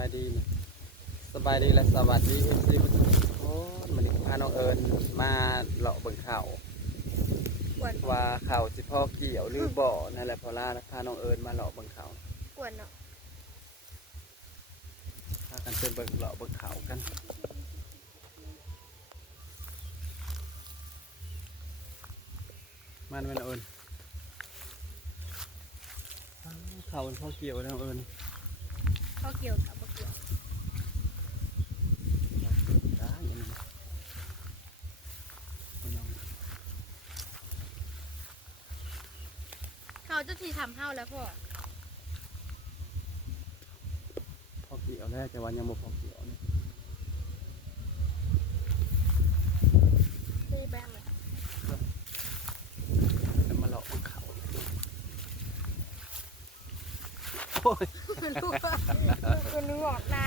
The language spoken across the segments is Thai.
บายดีนะสบายดีและสวัสดีเอฟซีโอ้ยมันนี้พาน้องเอิญมาเลาะเบิ่งข่าวกวนว่าข่าวสิพ่อเกี่ยวหรือบ่นั่นแหละพอล่าแล้วพาน้องเอิญมาเลาะเบิ่งข่าวกวนเนาะพากันเป็นเบิ่งเลาะเบิ่งข่าวกันมันมันเอิญข่าวมันพ่อเกี่ยวแล้วเอิญเขาเกี่ยวกับบ่ เขาจะทีทำเห้าแล้วพ่อ พอกี่เอาแล้วแต่วันยังบ่พอกี่ยวนี่ ตีแบงเลย แล้วมาเลาะบนเขาโอ้ย ลูกคนนึง ออกนา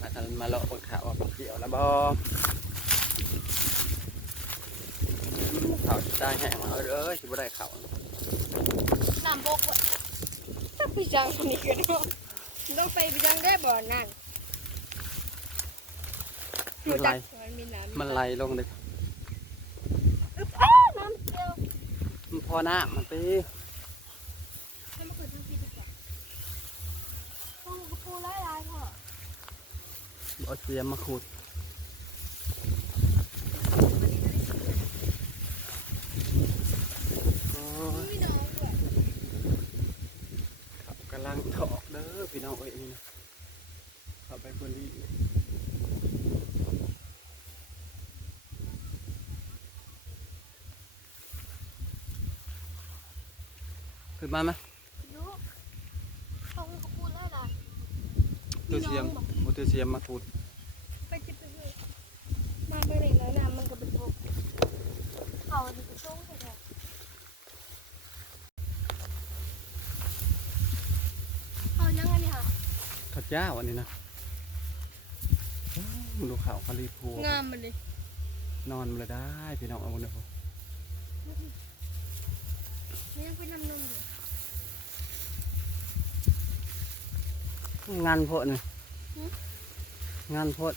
มาทันมาเลาะบนเขาว่าพ่อเกี่ยวแล้วบ่เขาจะได้แห้งแล้วเอ้ยสิบ่ได้เขาน้ำบกว่ะถ้าพี่จังคนนี้ก็ได้ต้องไปพี่จังได้บ่อนั่นมันไหลมันมีน้ำมันไหลลงเลยอ้าวน้ำเกี่ยวมันพอหน้ามันไป ให้มาคุยทั้งปีดีกว่าปูกระปูไล่ลายพ่อ เอาเสียมมาขุดโอ้ยมีน้องด้วยเขากำลังถอกเด้อพี่น้องเอ้ยนี่นะเขาไปคนดีขึ้นมาไหมลูกเขากระปูไล่ลายตัวเสียมโอตัวเสียมมาขุด ไปจิบไปเลย ไมาไปไหนแล้วน้ำมันก็เป็นบกเขาจะไปช่วงไปแถวเอายังไงนี่ค่ะข้าวเจ้าอันนี้นะอื้อดูข่าวคารีพูงามมันเลยนอนมาเลยได้พี่น้องเอาบนเลยพอนี่ยังเป็นน้ำนมอยู่งานพดนี่งานโพด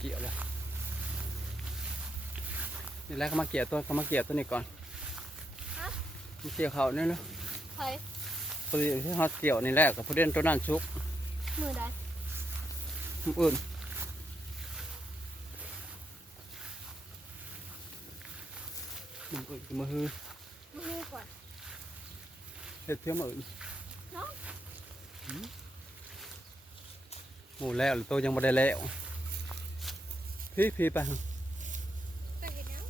เขาก็พอเกี่ยวแล้วนี่แรกก็มาเกี่ยวตัวก็มาเกี่ยวตัวนี้ก่อนมาเกี่ยวเขาเนี่ยนะใครพอดีที่เขาเกี่ยวนี่แรกกับพอดีตัวนั้นชุก มือใดมืออื่นมืออื่นกับมือฮือมือก่อนเฮ็ดเพื่อมืออื่นเนาะหมูแล้วหรือตัวยังไม่ได้แล้ว พี่พี่ไปหั่นไปเห็นยัง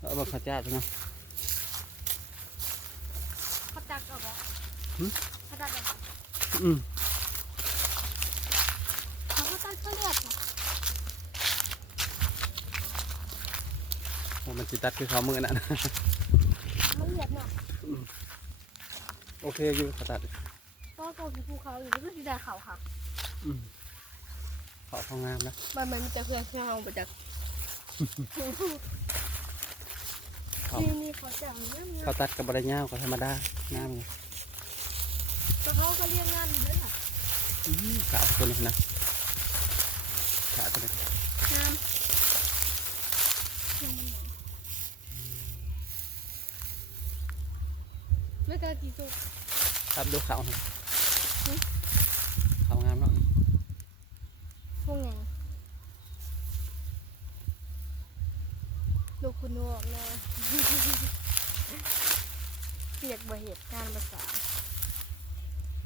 เอามาข้าวเจ้าใช่ไหมเขาตักเอาบ่หึเขาตักเอาบ่อืมเขาก็ตักเขาเลือดค่ะโอ้มันจิตัดคือเขามือนั่นมันเลือดเนาะโอเคอยู่เขาตัดก็ก็คือภูเขาอยู่ก็คือได้เขาค่ะอืมเขาเขางามนะมันมันจะเครื่องเครื่องเอาไปจากเขานี่นี่เขาจะเอาเรื่องเขาตัดกับบริญญาก็ธรรมดางามไงแต่เขาก็เรียกงานอยู่ด้วยค่ะอืมขาวตัวนี้นะขาวตัวนี้งานไม่กล้ากี่สุกครับดูขาวหน่อย หึ ขาวงามเนาะ พวกไงลูกคุณนวกนะ เปียกบ่เหตุการณ์ภาษา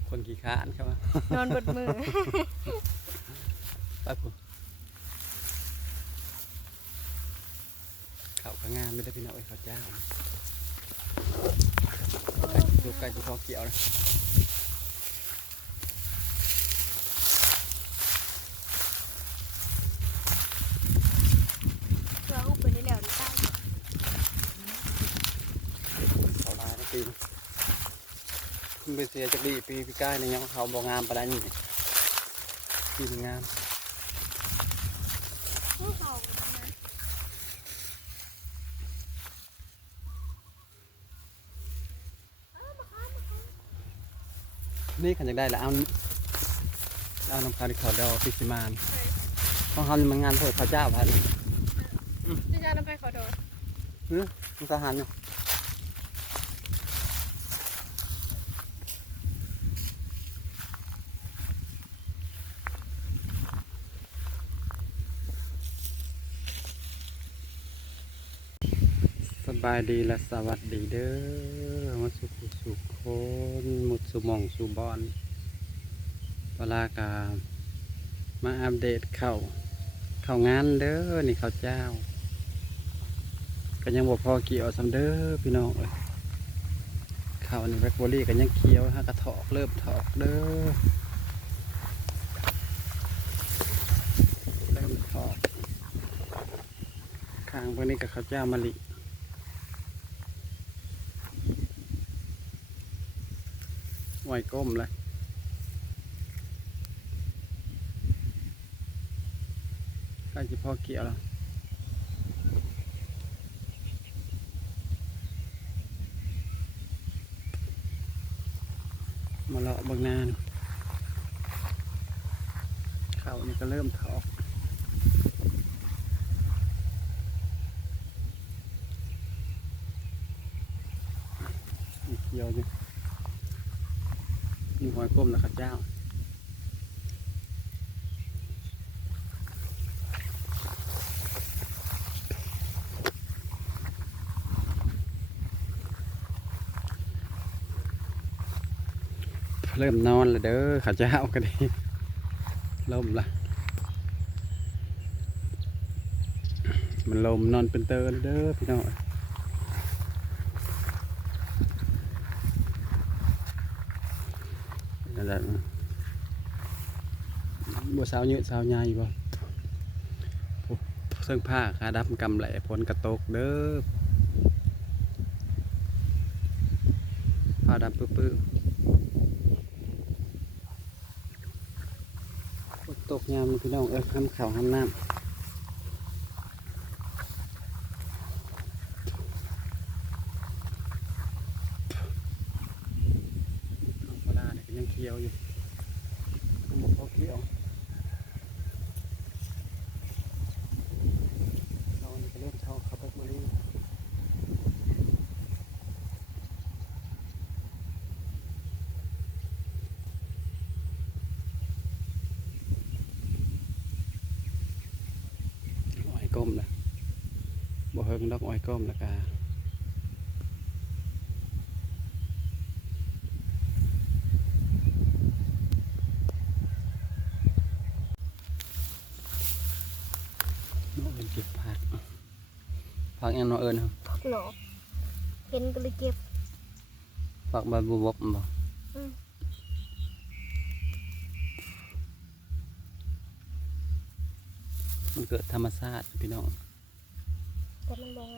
คนขี้ข้านครับนอนบดมือ ไปผมขาวก็งามไม่ได้พี่น้องไอ้ยเขาเจ้าใกล้ดูใกล้จะพอเกี่ยวนะ มัเป็นเสียจากดีปีปีก้าในยังเขาบอกงามประดานี่ปีงามนี่ขันจะได้แล้วเอาเอาน้ำขาวที่เขาเดาพิชิมานของเขามันงานโทษเขาเจ้าพันจะจะไปขอโทษเออมันทหารเนาะ บายดีและสวัสดีเด้อมาสุขสุขคนมุดสุมองสุบอนเวลากามาอัปเดตเข้าเข้างานเด้อนี่เข้าเจ้า ก็ยังบ่พอเกี่ยวสำเด้อพี่น้องเอ้ยข้านี่แบล็คเบอร์รี่ก็ยังเคี้ยวฮะกระถอกเริ่มถอกเด้อเริ่มถอกข้างพวกนี้กับข้าวเจ้ามะลิ ไหวก้มเลยใกล้จะพอเกี่ยวแล้วมาเลาะบางนานเขานี่ก็เริ่มถอกมีเกียวอยู่ มีหอยก้มนะครับเจ้าเริ่มนอนแล้วเด้อข้าเจ้าก็ดีลมละมันลมนอนเป็นเตอร์ลยเด้อพี่น้องนั่น แล้วบัวสาวเยอะสาวใหญ่บ่ผู้เสื้อผ้าคาดับกำไหลผลกระตกเด้อผ้าดับปื้อตกยามพี่น้องเอ้ยห้ำข่าวห้ำน้ำข้าวปลาเนี่ยก็ยังเคี้ยวอยู่ยังบ่พอเคี้ยวเราอันนี้ก็เริ่มเช่าขับไปบริอ้อยก้มละ บ่เฮิงดอกอ้อยก้มละกาโน้เป็นเก็บผักผักยังน้อเอิญครับผักหนอกเห็นก็เลยเก็บผักใบบัวบกบ่อืมมันเกิดธรรมชาติพี่น้อง แต่มันบองม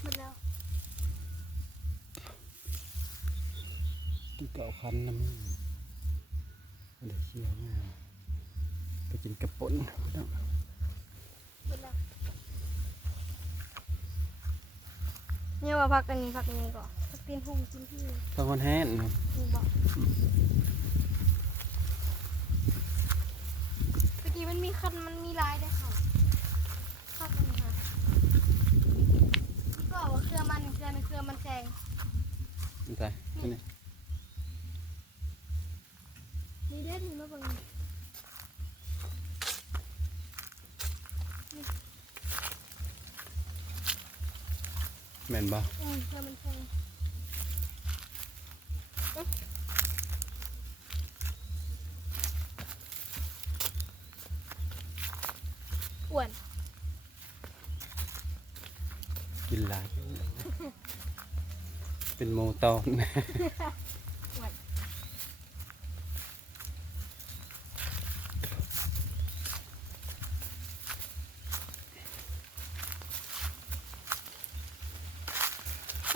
หมดแล้วที่เก่าคันน้ำเดี๋ยวเชี่ยวงไปกินกระปุนพี่น้ง หมดแล้ว เนี่ยว่าพักอันนี้พักอันนี้ก่อนพักตีนหุ่งกินที่ตอนแห้งเนาะนี่บอกเมื่อกี้มันมีคันมันมีลายด้วยค่ะพักอันนี้ค่ะก็ว่าเครือมันเครือในเครือมันแซงนี่ใช่นี่นี่เด้ถึงมาเบิ่ง แม่นบ่อืมเครือมันแซงอ๊ะอ้วนกินหลาย เป็นโมตอน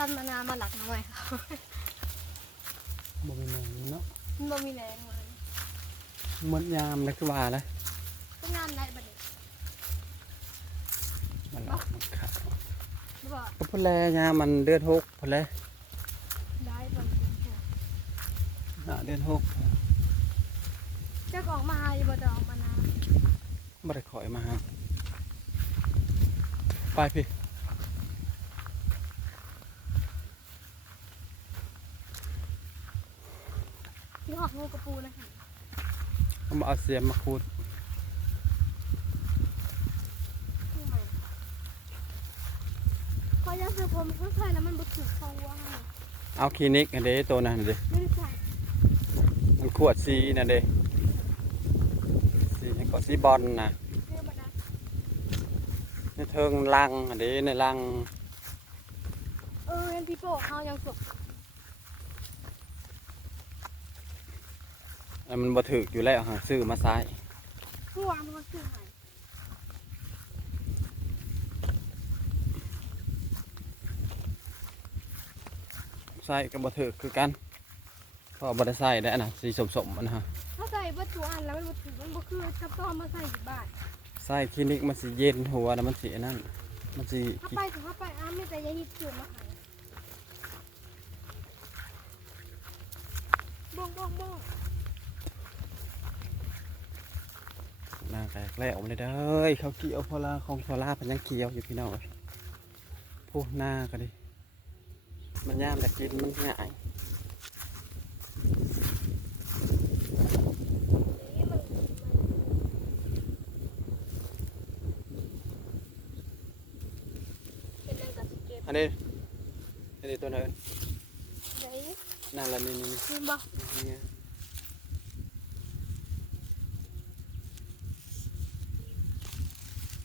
ตันมานาวมาหลักมาใหม่ค่ะบ่มีแม่นเนาะมันบ่มีแรงเลยหมดยามเลยคือว่าเลยเป็นงานอะไรบัดนี้มันออกมันขาวหรือว่าก็พอแลยามมันเดือนหกพอแลได้บัดนี้หน้าเดือนหกเจ้าของมาอยู่บ่จะออกมานาบ่ได้ขอยมาหาไปพี่ ที่หอกงูกระปูนะคะ เอามาเอาเสียมมาคูดที่ไหนพอยาสีผมเขาใส่แล้วมันบ่ถูกเขาว่าให้เอาคลินิกอันเด้ตัวนั้นอันเด้ไม่ได้ใส่มันขวดสีนั่นเด้สีนี่ก็สีบอลนะเรื่องบัดนั้นในเทิงลังอันเด้ในลังเออเห็นพี่โป้เขายังสก อันมันบ่ถึกอยู่แล้วหาซื้อมาใส่หัวมันก็คือหายใส่ก็บ่ถึกคือกันเพราะบ่ได้ใส่ได้อันน่ะสีสมๆมันฮะถ้าใส่วัตถุอันแล้วมันบ่ถูกมันบ่คือกับต้อมมาใส่อยู่บ้านใส่คลินิกมันสิเย็นหัวแล้วมันสิอันนั้นมันสิถ้าไปถึงถ้าไปอ้าไม่แต่ยาฮิตซื้อมาขายบ้องบ้องบ้อง นาง แตกแล้วเลยเด้อเขาเกี่ยวพอลาของพอลาเพันยังเกี่ยวอยู่พี่น้องเอ้ยพูหน้าก็ดิมันย่ามแต่กินมันง่ายนี่มันเป็นเรื่องกับสเก็ตอันนี้อันนี้ตัวนั้นไหนนั่นละนี่นี่นี่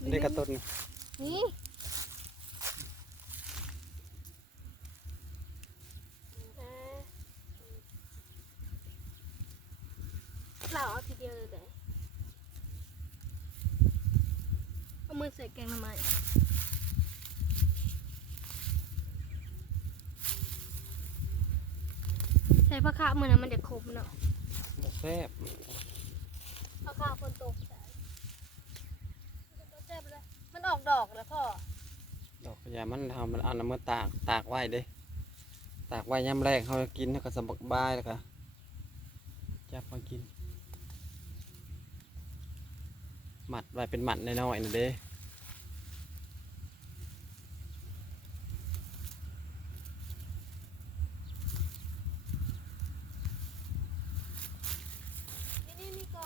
บ่นี่นี่อันนี้กระตุ้นนี่เออเราเอาทีเดียวเลยเด้เอามือใส่แกงทำไมใส่ผักขาเหมือนนั้นมันจะคมเนาะบ่แซ่บผักขาฝนตกใส่มันก็เจ็บเลย มันออกดอกแล้วพ่อดอกกระยามันทำมันเอันน้ำมันตากตากไว้เด้ ตากไว้ย่ำแรกเขาจะกินแล้วก็สมบักบายแล้วก็จับมากิน หมัดไว้เป็นหมัดน้อยๆนะเด้ นี่นี่นี่ก็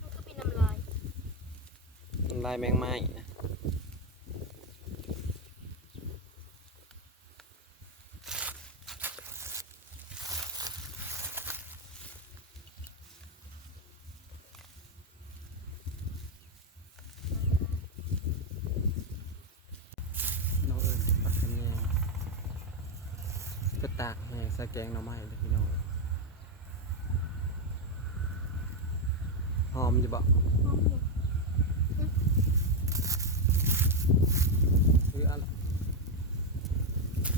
มันก็เป็นน้ำลาย น้ำ ลายแมงไม้นะน้องเอิญปักขะแยงจะตากแม่ใส่แกงหน่อไม้เลยพี่น้องหอมอยู่บ่หอมอยู่ ซื้ออัน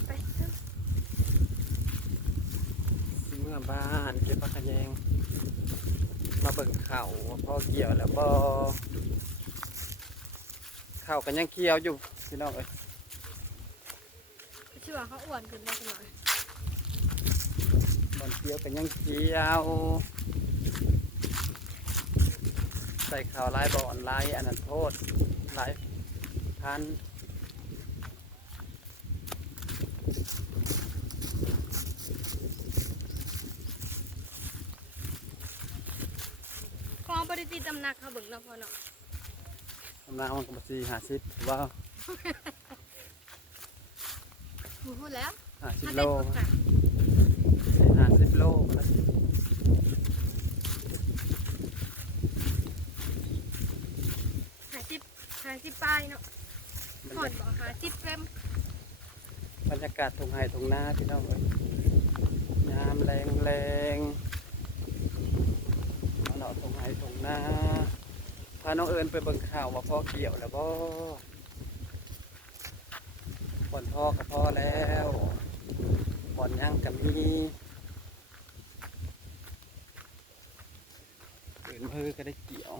ไปเถอะ ซื้อเมื่อบ้านเก็บปักขะแยง มาเบิ่งข้าวว่าพ่อเกี่ยวแล้วบ่ข้าวกันยังเคี่ยวอยู่พี่น้องเอ้ยชื่อว่าเขาอ้วนขึ้นมาสักหน่อยบอนเคี่ยวกันยังเคี่ยว ใส่ข้าวลายบ่อนลายอันนั้นโทษลายพัน คลองปฏิติดตำ หนักเขาเบิ่งแล้วพอเนาะกำลังมันก็สี่ห้าสิบว่าหนูพูดแล้วห้าสิบถ้าโลได้ฝึกค่ะสี่ห้าสิบโลมันละหาสิบหาสิบปลายเนาะถอดบอกหาสิบเฟรมบรรยากาศทงไห่ทงนาพี่น้องเอ้ยยามแรงแรง มาเนาะทงไห่ทงนาพาน้องเอิญไปเบิ่งข่าวว่าพ่อเกี่ยวแล้วบ่บ่อนพ่อกับพ่อแล้วบ่อนย่างกับมีเอิญเพื่อก็ได้เกี่ยว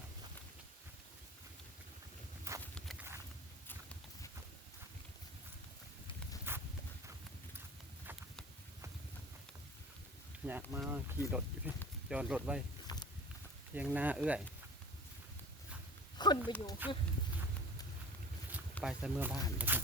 อยากมาขี่รถอยู่พี่จอดรถไว้ เพียงหน้าเอื้อย คนไปอยู่ไปซะเมื่อบ้านนะครับ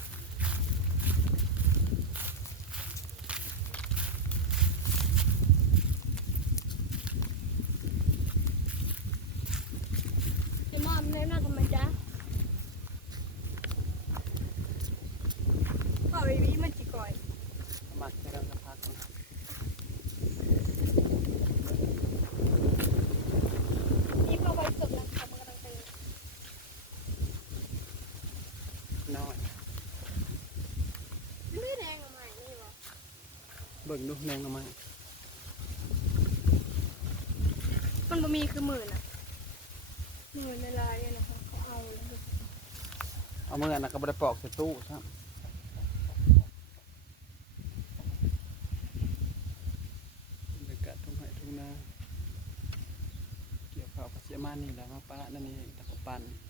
จะมอบเนื้อหน้าทำไมจ๊ะพ่อไอวีมันจิก่อย มาแค่เราจะพักก่อน นี่พอไปสุดแล้วเขามันกำลังเตือน น้อย ไม่แดงออกมาอย่างนี่หรอ เบิ่งดูแมงหน่อไม้มันบ่มีคือหมื่นอะหมื่นในลายอะนะคะเขาเอาแล้วดูเอาเมื่อนะก็บ่ได้ปอกใส่ตู้ซ้ำบรรยากาศทุ่งไห่ทุ่งนาเกี่ยวข้าวกับเสียมานี่แหละมาปะนั่นนี่ตะกปันเ